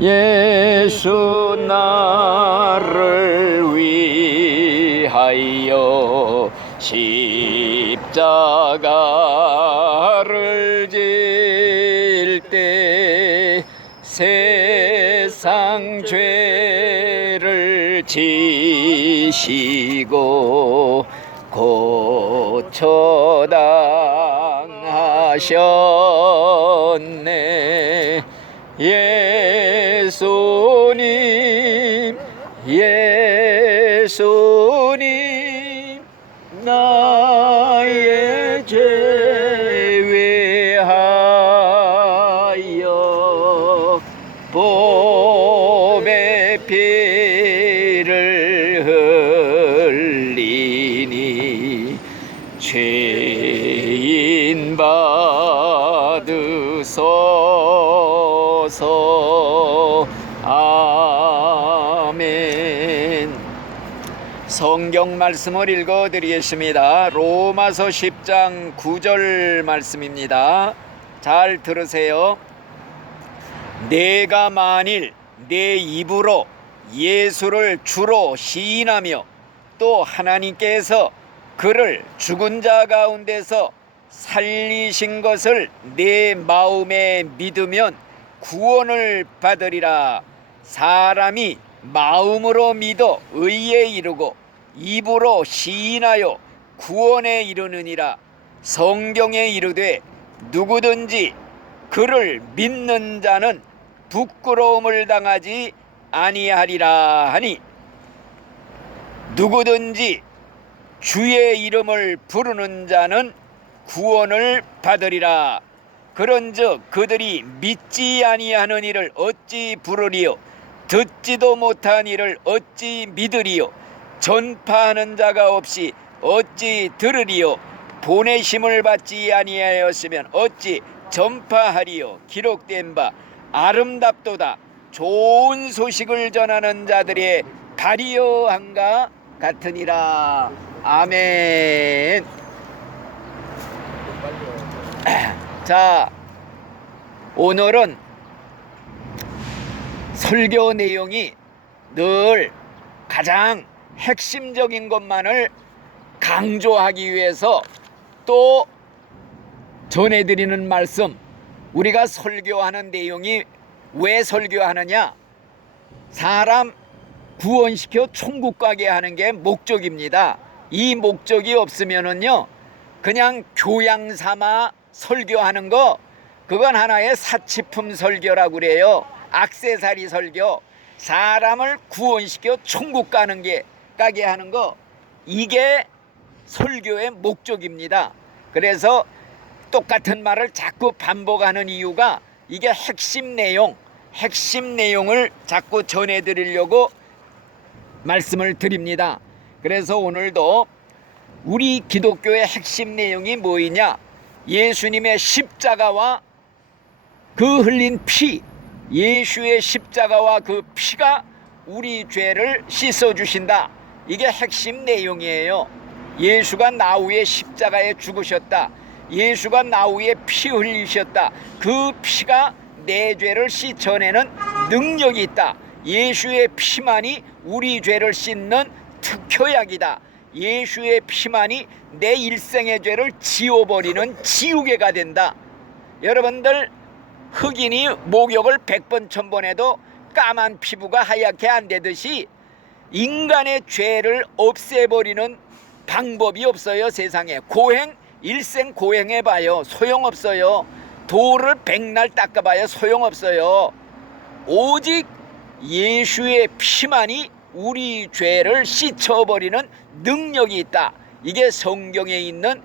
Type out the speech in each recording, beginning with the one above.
예수 나를 위하여 십자가를 질 때 세상 죄를 지시고 고쳐당하셨네. 예수님, 예수님, 나의 죄 위하여 보배 피를 흘리니 죄인 받으소서. 아멘. 성경 말씀을 읽어드리겠습니다. 로마서 10장 9절 말씀입니다. 잘 들으세요. 내가 만일 내 입으로 예수를 주로 시인하며 또 하나님께서 그를 죽은 자 가운데서 살리신 것을 내 마음에 믿으면 구원을 받으리라. 사람이 마음으로 믿어 의에 이르고 입으로 시인하여 구원에 이르느니라. 성경에 이르되 누구든지 그를 믿는 자는 부끄러움을 당하지 아니하리라 하니, 누구든지 주의 이름을 부르는 자는 구원을 받으리라. 그런즉 그들이 믿지 아니하는 이를 어찌 부르리요? 듣지도 못한 이를 어찌 믿으리요? 전파하는 자가 없이 어찌 들으리요? 보내심을 받지 아니하였으면 어찌 전파하리요? 기록된 바 아름답도다 좋은 소식을 전하는 자들의 발이여 한가 같으니라. 아멘. 자, 오늘은 설교 내용이 늘 가장 핵심적인 것만을 강조하기 위해서 또 전해드리는 말씀, 우리가 설교하는 내용이 왜 설교하느냐? 사람 구원시켜 천국 가게 하는 게 목적입니다. 이 목적이 없으면은요, 그냥 교양 삼아 설교하는 거, 그건 하나의 사치품 설교라고 그래요. 액세서리 설교. 사람을 구원시켜 천국 가게 하는 거, 이게 설교의 목적입니다. 그래서 똑같은 말을 자꾸 반복하는 이유가 이게 핵심 내용을 자꾸 전해드리려고 말씀을 드립니다. 그래서 오늘도 우리 기독교의 핵심 내용이 뭐이냐? 예수님의 십자가와 그 흘린 피, 예수의 십자가와 그 피가 우리 죄를 씻어주신다. 이게 핵심 내용이에요. 예수가 나 위에 십자가에 죽으셨다. 예수가 나 위에 피 흘리셨다. 그 피가 내 죄를 씻어내는 능력이 있다. 예수의 피만이 우리 죄를 씻는 특효약이다. 예수의 피만이 내 일생의 죄를 지워버리는 지우개가 된다. 여러분들, 흑인이 목욕을 100번 1000번 해도 까만 피부가 하얗게 안 되듯이 인간의 죄를 없애버리는 방법이 없어요. 세상에 일생 고행해봐요. 소용없어요. 돌을 100날 닦아봐야 소용없어요. 오직 예수의 피만이 우리 죄를 씻어버리는 능력이 있다. 이게 성경에 있는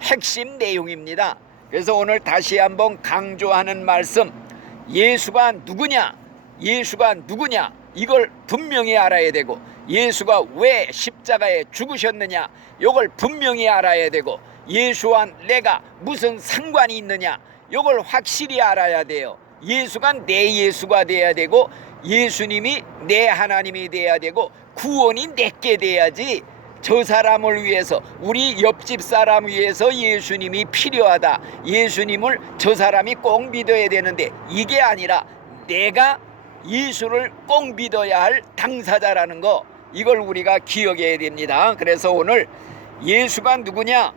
핵심 내용입니다. 그래서 오늘 다시 한번 강조하는 말씀, 예수가 누구냐? 이걸 분명히 알아야 되고, 예수가 왜 십자가에 죽으셨느냐? 이걸 분명히 알아야 되고, 예수와 내가 무슨 상관이 있느냐? 이걸 확실히 알아야 돼요. 예수가 내 예수가 돼야 되고, 예수님이 내 하나님이 돼야 되고, 구원이 내게 돼야지. 저 사람을 위해서, 우리 옆집 사람 위해서 예수님이 필요하다. 예수님을 저 사람이 꼭 믿어야 되는데, 이게 아니라 내가 예수를 꼭 믿어야 할 당사자라는 거, 이걸 우리가 기억해야 됩니다. 그래서 오늘 예수가 누구냐?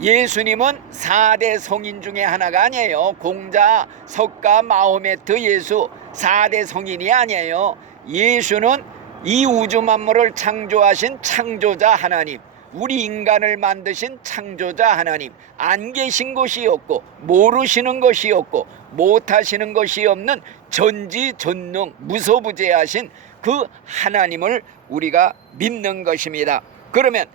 예수님은 4대 성인 중에 하나가 아니에요. 공자, 석가, 마호메트, 예수 4대 성인이 아니에요. 예수는 이 우주 만물을 창조하신 창조자 하나님, 우리 인간을 만드신 창조자 하나님, 안 계신 것이 없고 모르시는 것이 없고 못하시는 것이 없는 전지전능 무소부재하신 그 하나님을 우리가 믿는 것입니다. 그러면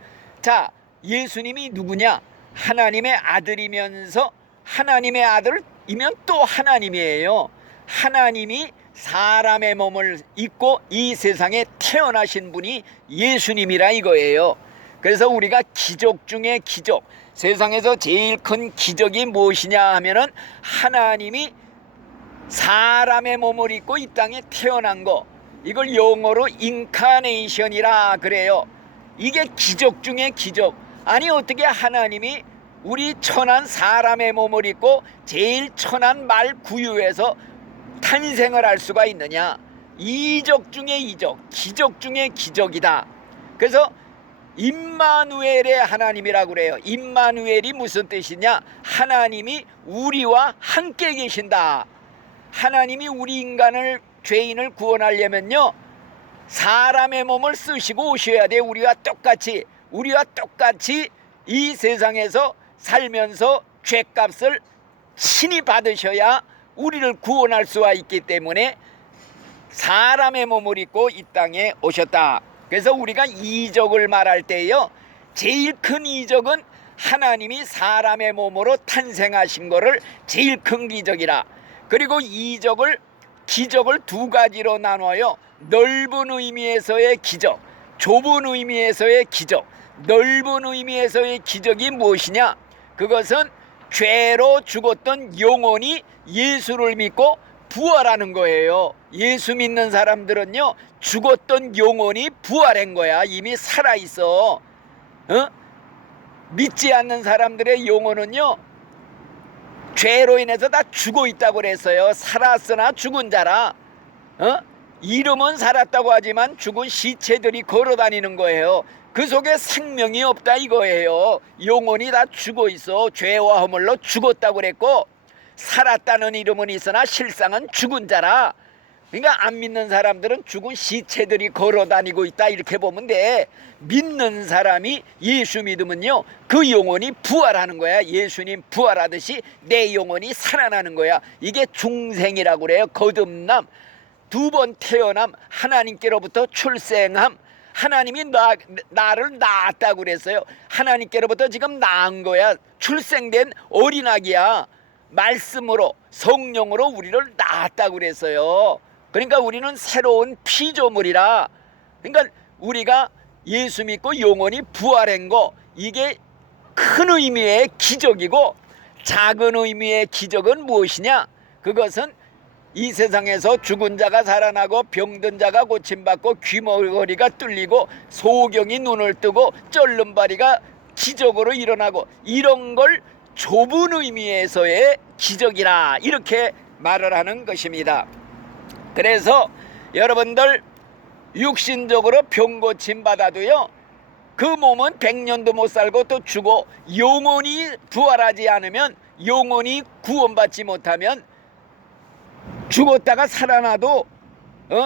자, 예수님이 누구냐? 하나님의 아들이면서 하나님의 아들이면 또 하나님이에요. 하나님이 사람의 몸을 입고 이 세상에 태어나신 분이 예수님이라 이거예요. 그래서 우리가 기적 중에 기적, 세상에서 제일 큰 기적이 무엇이냐 하면은 하나님이 사람의 몸을 입고 이 땅에 태어난 거, 이걸 영어로 인카네이션이라 그래요. 이게 기적 중에 기적. 아니 어떻게 하나님이 우리 천한 사람의 몸을 입고 제일 천한 말 구유에서 탄생을 할 수가 있느냐? 이적 중에 이적, 기적 중에 기적이다. 그래서 임마누엘의 하나님이라고 그래요. 임마누엘이 무슨 뜻이냐? 하나님이 우리와 함께 계신다. 하나님이 우리 인간을, 죄인을 구원하려면요, 사람의 몸을 쓰시고 오셔야 돼. 우리와 똑같이 이 세상에서 살면서 죄값을 친히 받으셔야 우리를 구원할 수가 있기 때문에 사람의 몸을 입고 이 땅에 오셨다. 그래서 우리가 이적을 말할 때요, 제일 큰 이적은 하나님이 사람의 몸으로 탄생하신 거를 제일 큰 기적이라. 그리고 기적을 두 가지로 나눠요. 넓은 의미에서의 기적, 좁은 의미에서의 기적. 넓은 의미에서의 기적이 무엇이냐? 그것은 죄로 죽었던 영혼이 예수를 믿고 부활하는 거예요. 예수 믿는 사람들은요, 죽었던 영혼이 부활한 거야. 이미 살아있어. 믿지 않는 사람들의 영혼은요, 죄로 인해서 다 죽어 있다고 그랬어요. 살았으나 죽은 자라. 이름은 살았다고 하지만 죽은 시체들이 걸어다니는 거예요. 그 속에 생명이 없다 이거예요. 영혼이 다 죽어 있어. 죄와 허물로 죽었다고 그랬고, 살았다는 이름은 있으나 실상은 죽은 자라. 그러니까 안 믿는 사람들은 죽은 시체들이 걸어다니고 있다 이렇게 보면 돼. 믿는 사람이 예수 믿으면요, 그 영혼이 부활하는 거야. 예수님 부활하듯이 내 영혼이 살아나는 거야. 이게 중생이라고 그래요. 거듭남, 두 번 태어남, 하나님께로부터 출생함. 하나님이 나를 낳았다고 그랬어요. 하나님께로부터 지금 낳은 거야. 출생된 어린아기야. 말씀으로, 성령으로 우리를 낳았다고 그랬어요. 그러니까 우리는 새로운 피조물이라. 그러니까 우리가 예수 믿고 영혼이 부활한 거, 이게 큰 의미의 기적이고, 작은 의미의 기적은 무엇이냐? 그것은 이 세상에서 죽은 자가 살아나고, 병든 자가 고침받고, 귀머거리가 뚫리고, 소경이 눈을 뜨고, 쩔름바리가 기적으로 일어나고, 이런 걸 좁은 의미에서의 기적이라 이렇게 말을 하는 것입니다. 그래서 여러분들 육신적으로 병 고침 받아도요, 그 몸은 100년도 못 살고 또 죽어. 영혼이 부활하지 않으면, 영혼이 구원받지 못하면, 죽었다가 살아나도,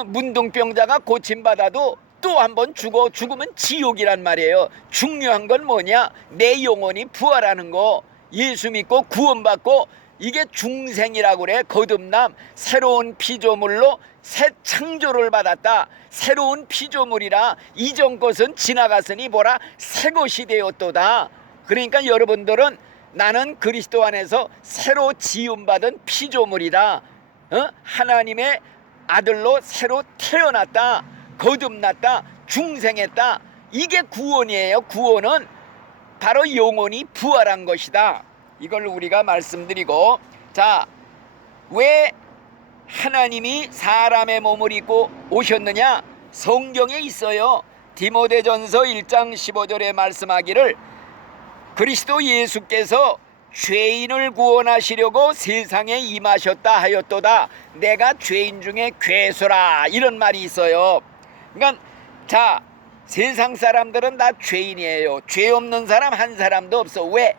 문둥병자가 고침받아도 또 한 번 죽으면 지옥이란 말이에요. 중요한 건 뭐냐? 내 영혼이 부활하는 거, 예수 믿고 구원받고, 이게 중생이라고 그래. 거듭남, 새로운 피조물로 새 창조를 받았다. 새로운 피조물이라. 이전 것은 지나갔으니 보라, 새 것이 되었도다. 그러니까 여러분들은 나는 그리스도 안에서 새로 지음받은 피조물이다. 하나님의 아들로 새로 태어났다. 거듭났다. 중생했다. 이게 구원이에요. 구원은 바로 영혼이 부활한 것이다. 이걸 우리가 말씀드리고, 자, 왜 하나님이 사람의 몸을 입고 오셨느냐? 성경에 있어요. 디모데전서 1장 15절에 말씀하기를, 그리스도 예수께서 죄인을 구원하시려고 세상에 임하셨다 하였도다. 내가 죄인 중에 괴수라. 이런 말이 있어요. 그러니까 자, 세상 사람들은 다 죄인이에요. 죄 없는 사람 한 사람도 없어. 왜?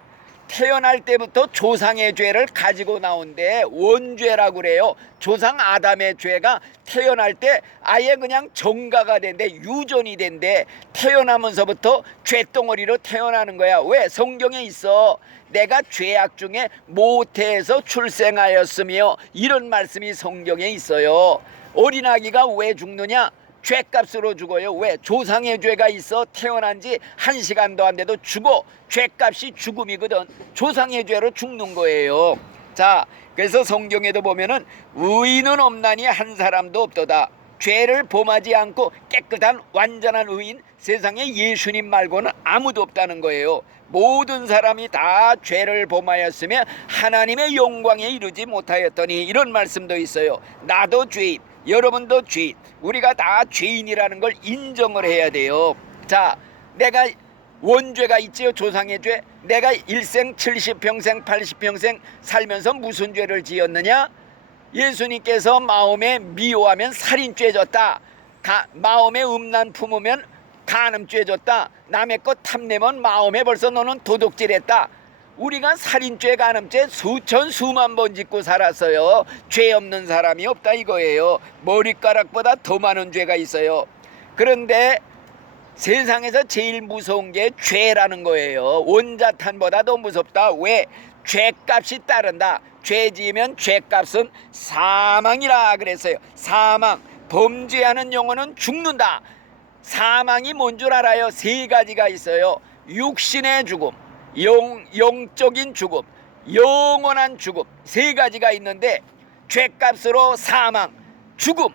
태어날 때부터 조상의 죄를 가지고 나온데 원죄라고 그래요. 조상 아담의 죄가 태어날 때 아예 그냥 정가가 된대, 유전이 된대. 태어나면서부터 죄덩어리로 태어나는 거야. 왜? 성경에 있어. 내가 죄악 중에 모태에서 출생하였으며, 이런 말씀이 성경에 있어요. 어린아기가 왜 죽느냐? 죄값으로 죽어요. 왜? 조상의 죄가 있어 태어난 지 1시간도 안 돼도 죽어. 죄값이 죽음이거든. 조상의 죄로 죽는 거예요. 자, 그래서 성경에도 보면은 의인은 없나니 한 사람도 없도다. 죄를 범하지 않고 깨끗한 완전한 의인, 세상에 예수님 말고는 아무도 없다는 거예요. 모든 사람이 다 죄를 범하였으며 하나님의 영광에 이르지 못하였더니, 이런 말씀도 있어요. 나도 죄인, 여러분도 죄인, 우리가 다 죄인이라는 걸 인정을 해야 돼요. 자, 내가 원죄가 있지요. 조상의 죄. 내가 일생 70평생 80평생 살면서 무슨 죄를 지었느냐? 예수님께서 마음에 미워하면 살인죄 졌다. 마음에 음란 품으면 간음죄 졌다. 남의 것 탐내면 마음에 벌써 너는 도둑질했다. 우리가 살인죄, 간음죄 수천 수만 번 짓고 살았어요. 죄 없는 사람이 없다 이거예요. 머리카락보다 더 많은 죄가 있어요. 그런데 세상에서 제일 무서운 게 죄라는 거예요. 원자탄보다 더 무섭다. 왜? 죄값이 따른다. 죄 지으면 죄값은 사망이라 그랬어요. 사망, 범죄하는 영혼은 죽는다. 사망이 뭔 줄 알아요? 3가지가 있어요. 육신의 죽음, 영적인 죽음, 영원한 죽음, 3가지가 있는데 죄값으로 사망, 죽음.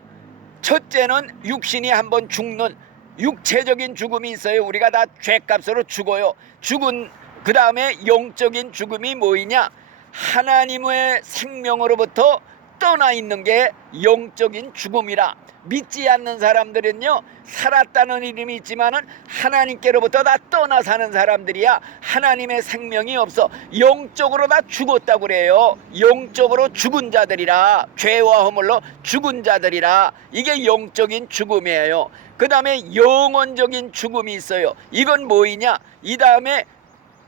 첫째는 육신이 한번 죽는 육체적인 죽음이 있어요. 우리가 다 죄값으로 죽어요. 죽은 그 다음에 영적인 죽음이 뭐이냐? 하나님의 생명으로부터 떠나 있는 게 영적인 죽음이라. 믿지 않는 사람들은요, 살았다는 이름이 있지만은 하나님께로부터 다 떠나 사는 사람들이야. 하나님의 생명이 없어. 영적으로 다 죽었다고 그래요. 영적으로 죽은 자들이라. 죄와 허물로 죽은 자들이라. 이게 영적인 죽음이에요. 그 다음에 영원적인 죽음이 있어요. 이건 뭐이냐? 이 다음에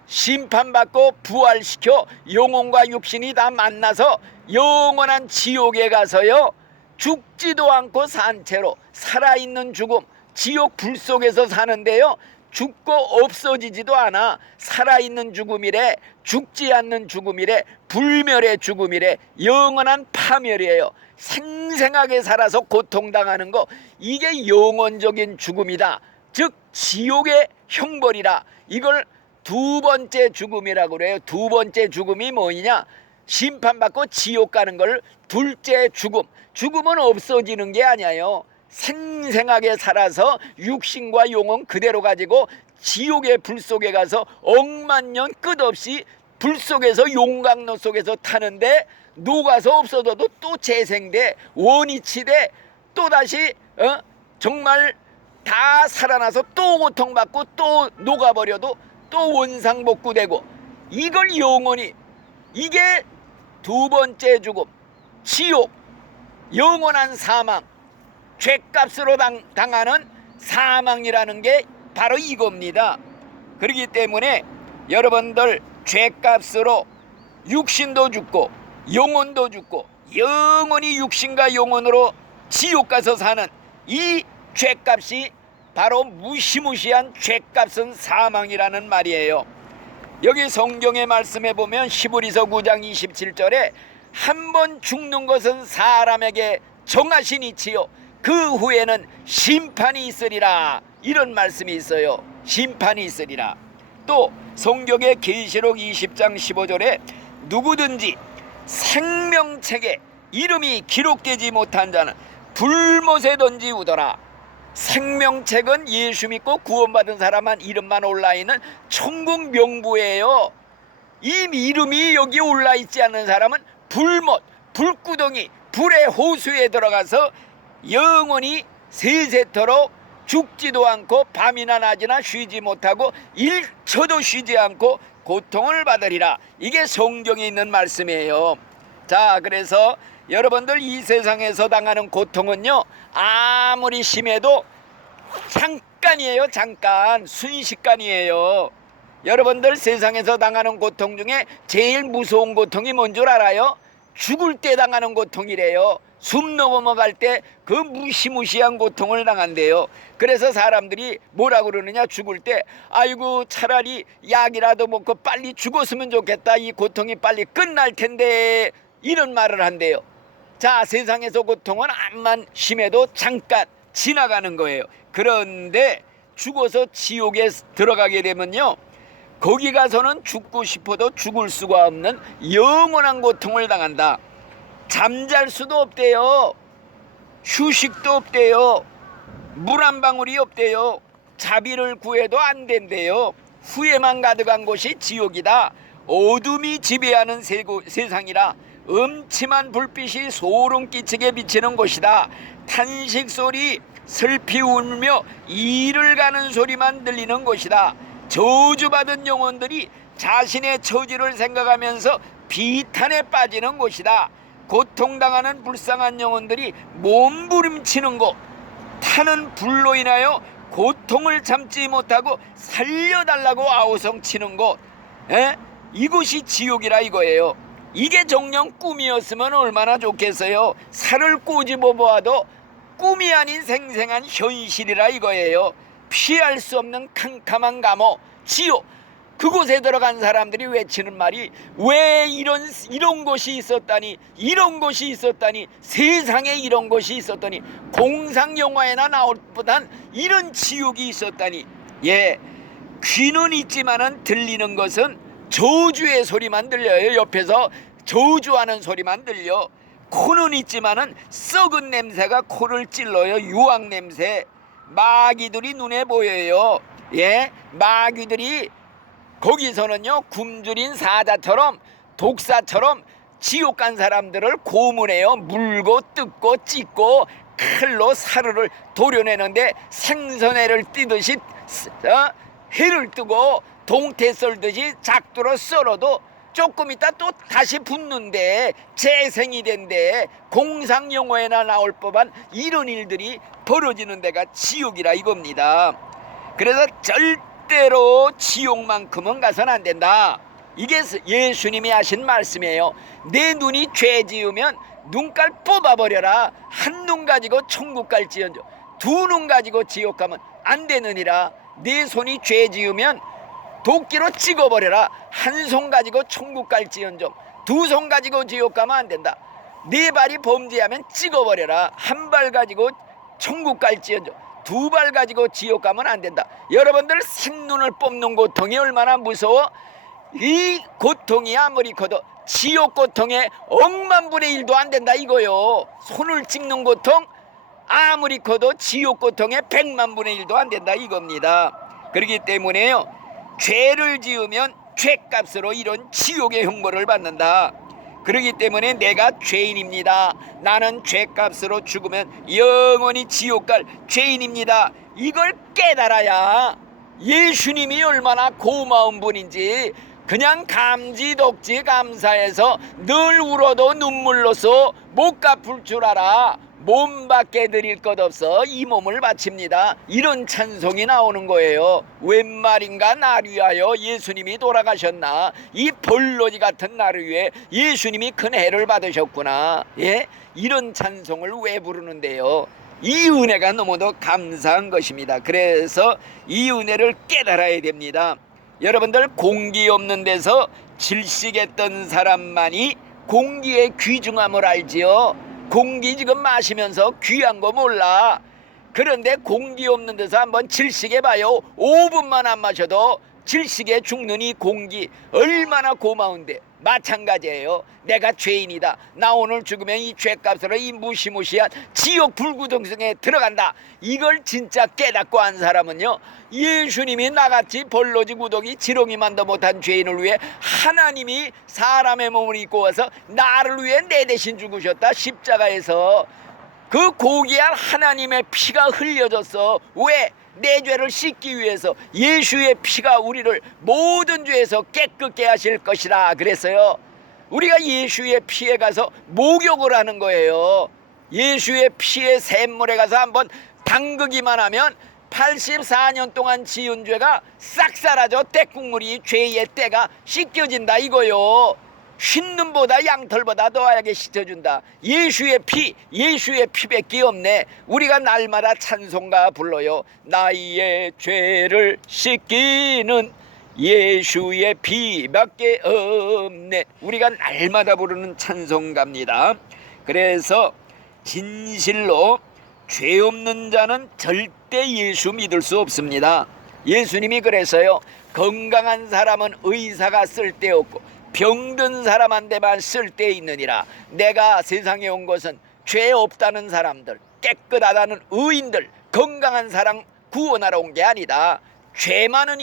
심판받고 부활시켜 영혼과 육신이 다 만나서 영원한 지옥에 가서요, 죽지도 않고 산 채로 살아있는 죽음, 지옥 불 속에서 사는데요, 죽고 없어지지도 않아. 살아있는 죽음이래. 죽지 않는 죽음이래. 불멸의 죽음이래. 영원한 파멸이에요. 생생하게 살아서 고통당하는 거, 이게 영원적인 죽음이다. 즉 지옥의 형벌이라. 이걸 2번째 죽음이라고 그래요. 2번째 죽음이 뭐냐? 심판받고 지옥 가는 걸 둘째 죽음. 죽음은 없어지는 게 아니에요. 생생하게 살아서 육신과 영혼 그대로 가지고 지옥의 불 속에 가서 억만년 끝없이 불 속에서 용광로 속에서 타는데, 녹아서 없어져도 또 재생돼, 원위치돼, 또다시 정말 다 살아나서 또 고통받고 또 녹아버려도 또 원상복구되고, 이걸 영원히, 이게 2번째 죽음, 지옥, 영원한 사망, 죄값으로 당하는 사망이라는 게 바로 이겁니다. 그렇기 때문에 여러분들 죄값으로 육신도 죽고 영혼도 죽고 영원히 육신과 영혼으로 지옥 가서 사는 이 죄값이 바로 무시무시한 죄값은 사망이라는 말이에요. 여기 성경의 말씀에 보면 히브리서 9장 27절에 한 번 죽는 것은 사람에게 정하신 이치요 그 후에는 심판이 있으리라, 이런 말씀이 있어요. 심판이 있으리라. 또 성경의 계시록 20장 15절에 누구든지 생명책에 이름이 기록되지 못한 자는 불못에 던지우더라. 생명책은 예수 믿고 구원받은 사람만 이름만 올라있는 천국 명부예요. 이 이름이 여기 올라있지 않는 사람은 불못, 불구덩이, 불의 호수에 들어가서 영원히 세세토록 죽지도 않고 밤이나 낮이나 쉬지 못하고 1초도 쉬지 않고 고통을 받으리라. 이게 성경에 있는 말씀이에요. 자, 그래서 여러분들 이 세상에서 당하는 고통은요, 아무리 심해도 잠깐이에요. 잠깐, 순식간이에요. 여러분들 세상에서 당하는 고통 중에 제일 무서운 고통이 뭔 줄 알아요? 죽을 때 당하는 고통이래요. 숨 넘어갈 때 그 무시무시한 고통을 당한대요. 그래서 사람들이 뭐라 그러느냐, 죽을 때 아이고 차라리 약이라도 먹고 빨리 죽었으면 좋겠다, 이 고통이 빨리 끝날 텐데, 이런 말을 한대요. 자, 세상에서 고통은 암만 심해도 잠깐 지나가는 거예요. 그런데 죽어서 지옥에 들어가게 되면요, 거기 가서는 죽고 싶어도 죽을 수가 없는 영원한 고통을 당한다. 잠잘 수도 없대요. 휴식도 없대요. 물 한 방울이 없대요. 자비를 구해도 안 된대요. 후회만 가득한 곳이 지옥이다. 어둠이 지배하는 세상이라 음침한 불빛이 소름 끼치게 비치는 곳이다. 탄식 소리, 슬피 울며 이를 가는 소리만 들리는 곳이다. 저주받은 영혼들이 자신의 처지를 생각하면서 비탄에 빠지는 곳이다. 고통당하는 불쌍한 영혼들이 몸부림치는 곳, 타는 불로 인하여 고통을 참지 못하고 살려달라고 아우성치는 곳, 이곳이 지옥이라 이거예요. 이게 정녕 꿈이었으면 얼마나 좋겠어요. 살을 꼬집어 보아도 꿈이 아닌 생생한 현실이라 이거예요. 피할 수 없는 캄캄한 감옥, 지옥. 그곳에 들어간 사람들이 외치는 말이, 왜 이런 곳이 있었다니, 이런 곳이 있었다니, 세상에 이런 곳이 있었다니, 공상 영화에나 나올 뻔한 이런 지옥이 있었다니. 예, 귀는 있지만은 들리는 것은 저주의 소리만 들려요. 옆에서 저주하는 소리만 들려. 코는 있지만은 썩은 냄새가 코를 찔러요. 유황 냄새. 마귀들이 눈에 보여요. 예, 마귀들이 거기서는요, 굶주린 사자처럼, 독사처럼 지옥 간 사람들을 고문해요. 물고 뜯고 찢고 칼로 사르를 도려내는데, 생선회를 띠듯이 회를 뜨고 동태 썰듯이 작두로 썰어도 조금 있다 또 다시 붓는데 재생이 된대. 공상영화에나 나올 법한 이런 일들이 벌어지는 데가 지옥이라 이겁니다. 그래서 절대로 지옥만큼은 가서는 안 된다. 이게 예수님이 하신 말씀이에요. 내 눈이 죄 지으면 눈깔 뽑아버려라. 한 눈 가지고 천국 갈지언정 두 눈 가지고 지옥 가면 안 되느니라. 내 손이 죄 지으면 도끼로 찍어버려라. 한 손 가지고 천국 갈지언정 두 손 가지고 지옥 가면 안 된다. 네 발이 범죄하면 찍어버려라. 한 발 가지고 천국 갈지언정 두 발 가지고 지옥 가면 안 된다. 여러분들 생눈을 뽑는 고통이 얼마나 무서워? 이 고통이 아무리 커도 지옥 고통의 억만분의 1도 안 된다 이거요. 손을 찍는 고통 아무리 커도 지옥 고통의 100만분의 1도 안 된다 이겁니다. 그렇기 때문에요, 죄를 지으면 죄값으로 이런 지옥의 형벌을 받는다. 그렇기 때문에 내가 죄인입니다. 나는 죄값으로 죽으면 영원히 지옥 갈 죄인입니다. 이걸 깨달아야 예수님이 얼마나 고마운 분인지 그냥 감지덕지 감사해서 늘 울어도 눈물로써 못 갚을 줄 알아. 몸밖에 드릴 것 없어 이 몸을 바칩니다. 이런 찬송이 나오는 거예요. 웬 말인가 나를 위하여 예수님이 돌아가셨나. 이 벌러지 같은 나를 위해 예수님이 큰 해를 받으셨구나. 예? 이런 찬송을 왜 부르는데요? 이 은혜가 너무도 감사한 것입니다. 그래서 이 은혜를 깨달아야 됩니다. 여러분들, 공기 없는 데서 질식했던 사람만이 공기의 귀중함을 알지요. 공기 지금 마시면서 귀한 거 몰라. 그런데 공기 없는 데서 한번 질식해봐요. 5분만 안 마셔도 질식에 죽는 이 공기 얼마나 고마운데. 마찬가지예요. 내가 죄인이다. 나 오늘 죽으면 이 죄값으로 이 무시무시한 지옥 불구덩성에 들어간다. 이걸 진짜 깨닫고 한 사람은요, 예수님이 나같이 벌러지 구덩이 지렁이만도 못한 죄인을 위해 하나님이 사람의 몸을 입고 와서 나를 위해 내 대신 죽으셨다. 십자가에서 그 고귀한 하나님의 피가 흘려졌어. 왜? 내 죄를 씻기 위해서 예수의 피가 우리를 모든 죄에서 깨끗게 하실 것이라 그랬어요. 우리가 예수의 피에 가서 목욕을 하는 거예요. 예수의 피에 샘물에 가서 한번 담그기만 하면 84년 동안 지은 죄가 싹 사라져 때국물이 죄의 때가 씻겨진다 이거요. 흰눈보다 양털보다 더하게 씻어준다. 예수의 피밖에 없네. 우리가 날마다 찬송가 불러요. 나의 죄를 씻기는 예수의 피밖에 없네. 우리가 날마다 부르는 찬송가입니다. 그래서 진실로 죄 없는 자는 절대 예수 믿을 수 없습니다. 예수님이 그래서요, 건강한 사람은 의사가 쓸데없고 병든 사람한테만 쓸데있느니라. 내가 세상에 온 것은 죄 없다는 사람들, 깨끗하다는 의인들, 건강한 사람 구원하러 온 게 아니다. 죄 많은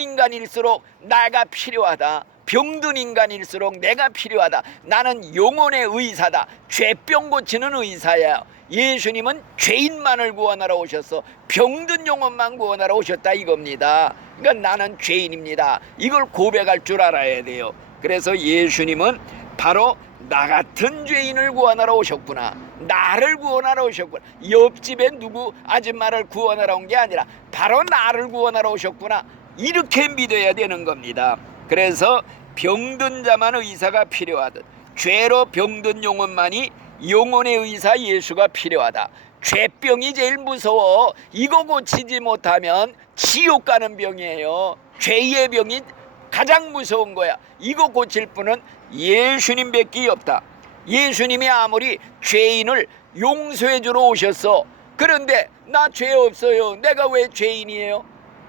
인간일수록 나가 필요하다. 병든 인간일수록 내가 필요하다. 나는 영혼의 의사다. 죄병 고치는 의사야. 예수님은 죄인만을 구원하러 오셔서 병든 영혼만 구원하러 오셨다 이겁니다. 그러니까 나는 죄인입니다. 이걸 고백할 줄 알아야 돼요. 그래서 예수님은 바로 나 같은 죄인을 구원하러 오셨구나. 나를 구원하러 오셨구나. 옆집에 누구 아줌마를 구원하러 온 게 아니라 바로 나를 구원하러 오셨구나. 이렇게 믿어야 되는 겁니다. 그래서 병든 자만 의사가 필요하듯 죄로 병든 영혼만이 영혼의 의사 예수가 필요하다. 죄병이 제일 무서워. 이거 고치지 못하면 지옥 가는 병이에요. 죄의 병이 가장 무서운 거야. 이거 고칠 분은 예수님밖에 없다. 예수님이 아무리 죄인을 용서해 주러 오셨어. 그런데 나 죄 없어요. 내가 왜 죄인이에요?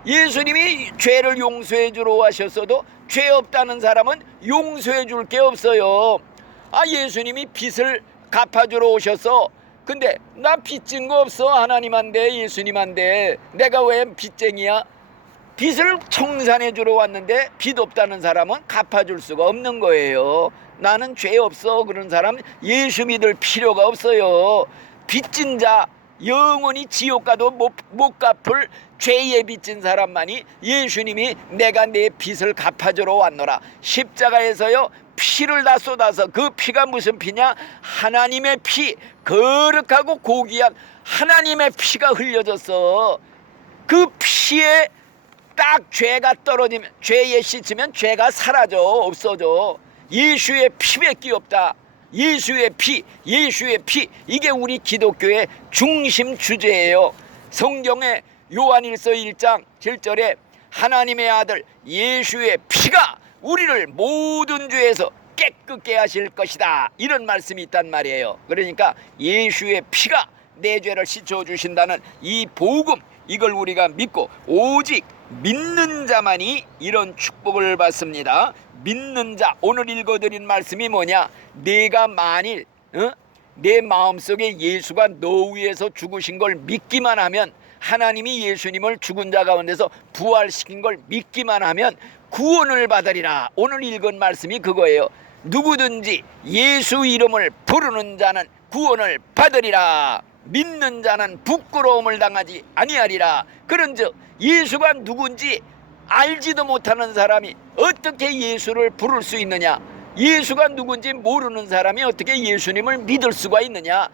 예수님이 죄를 용서해 주러 하셨어도 죄 없다는 사람은 용서해 줄 게 없어요. 예수님이 빚을 갚아주러 오셔서 근데 나 빚진 거 없어. 하나님한테 예수님한테 내가 왜 빚쟁이야? 빚을 청산해 주러 왔는데 빚 없다는 사람은 갚아줄 수가 없는 거예요. 나는 죄 없어 그런 사람 예수 믿을 필요가 없어요. 빚진 자 영원히 지옥 가도 못 갚을 죄에 빚진 사람만이 예수님이 내가 내 빚을 갚아주러 왔노라. 십자가에서요 피를 다 쏟아서 그 피가 무슨 피냐? 하나님의 피, 거룩하고 고귀한 하나님의 피가 흘려졌어. 그 피에 딱 죄가 떨어지면 죄에 씻으면 죄가 사라져 없어져. 예수의 피밖에 없다. 예수의 피 이게 우리 기독교의 중심 주제예요. 성경에 요한일서 1장 7절에 하나님의 아들 예수의 피가 우리를 모든 죄에서 깨끗게 하실 것이다 이런 말씀이 있단 말이에요. 그러니까 예수의 피가 내 죄를 씻어주신다는 이 복음, 이걸 우리가 믿고 오직 믿는 자만이 이런 축복을 받습니다. 믿는 자, 오늘 읽어드린 말씀이 뭐냐? 내가 만일 내 마음속에 예수가 너 위해서 죽으신 걸 믿기만 하면, 하나님이 예수님을 죽은 자 가운데서 부활시킨 걸 믿기만 하면 구원을 받으리라. 오늘 읽은 말씀이 그거예요. 누구든지 예수 이름을 부르는 자는 구원을 받으리라. 믿는 자는 부끄러움을 당하지 아니하리라. 그런즉 예수가 누군지 알지도 못하는 사람이 어떻게 예수를 부를 수 있느냐? 예수가 누군지 모르는 사람이 어떻게 예수님을 믿을 수가 있느냐?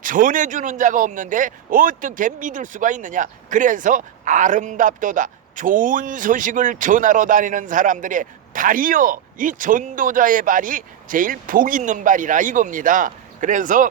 전해주는 자가 없는데 어떻게 믿을 수가 있느냐? 그래서 아름답도다 좋은 소식을 전하러 다니는 사람들의 발이요, 이 전도자의 발이 제일 복 있는 발이라 이겁니다. 그래서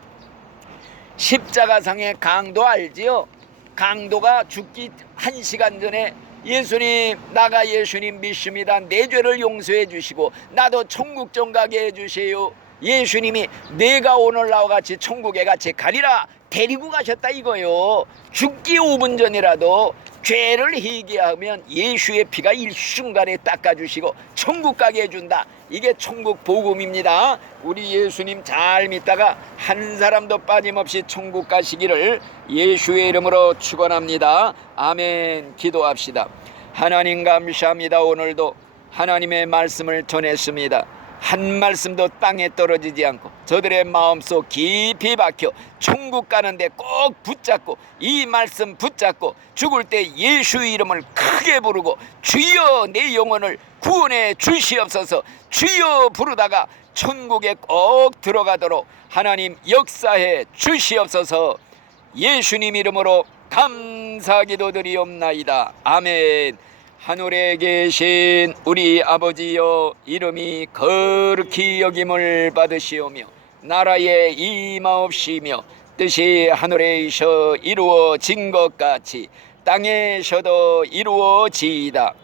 십자가상의 강도 알지요? 강도가 죽기 1시간 전에 예수님, 나가 예수님 믿습니다. 내 죄를 용서해 주시고 나도 천국 좀 가게 해주세요. 예수님이 내가 오늘 나와 같이 천국에 같이 가리라 데리고 가셨다 이거요. 죽기 5분 전이라도 죄를 회개하면 예수의 피가 일순간에 닦아주시고 천국 가게 해준다. 이게 천국 복음입니다. 우리 예수님 잘 믿다가 한 사람도 빠짐없이 천국 가시기를 예수의 이름으로 축원합니다. 아멘. 기도합시다. 하나님 감사합니다. 오늘도 하나님의 말씀을 전했습니다. 한 말씀도 땅에 떨어지지 않고 저들의 마음속 깊이 박혀 천국 가는데 꼭 붙잡고 이 말씀 붙잡고 죽을 때 예수 이름을 크게 부르고 주여 내 영혼을 구원해 주시옵소서, 주여 부르다가 천국에 꼭 들어가도록 하나님 역사해 주시옵소서. 예수님 이름으로 감사기도드리옵나이다. 아멘. 하늘에 계신 우리 아버지여, 이름이 거룩히 여김을 받으시오며 나라에 임하옵시며 뜻이 하늘에서 이루어진 것 같이 땅에서도 이루어지이다.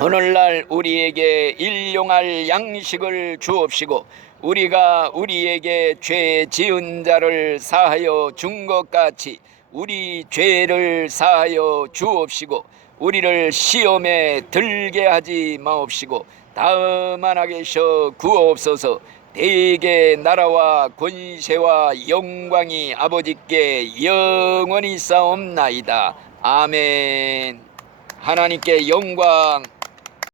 오늘날 우리에게 일용할 양식을 주옵시고 우리가 우리에게 죄 지은 자를 사하여 준 것 같이 우리 죄를 사하여 주옵시고 우리를 시험에 들게 하지 마옵시고 다만 악에서 구하옵소서. 대개 나라와 권세와 영광이 아버지께 영원히 싸움나이다. 아멘. 하나님께 영광